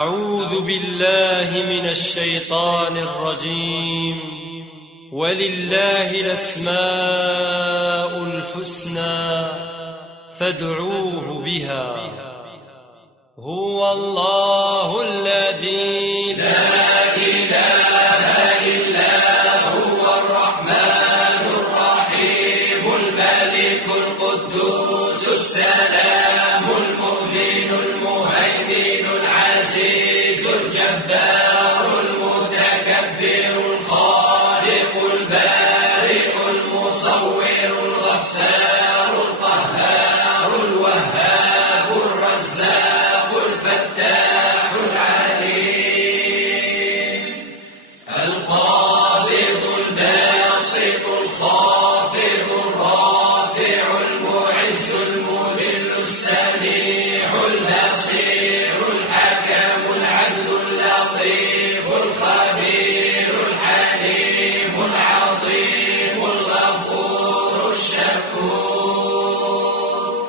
أعوذ بالله من الشيطان الرجيم. ولله الأسماء الحسنى فادعوه بها. هو الله الذي لا إله إلا هو الرحمن الرحيم الملك القدوس السلام المؤمن المهيمن العزيز الجبار المتكبر الخالق البارئ المصور الغفار القهار الوهاب الرزاق الفتاح العليم القابض الباسط الخافض الرافع المعز المذل السميع البصير الحكم العدل اللطيف الخبير الحليم العظيم الغفور الشكور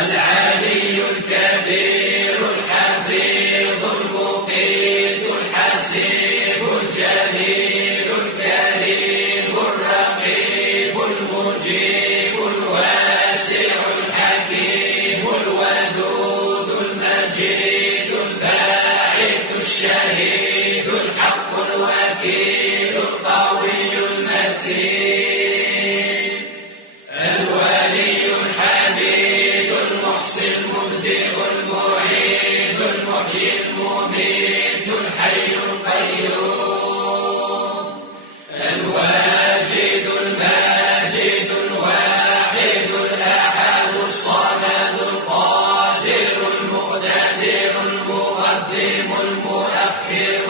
العلي الكبير الحفيظ المقيت الحسيب الجليل الكريم الرقيب المجيب الواسع الحكيم الودود المجيد الباعث الشهيد الحق الوكيل القوي المتين الولي الحميد المحصي المبدئ المعيد المحيي المميت الحي القيوم الواجد الماجد الواحد الأحد الصمد القادر المقتدر المقدم المؤخر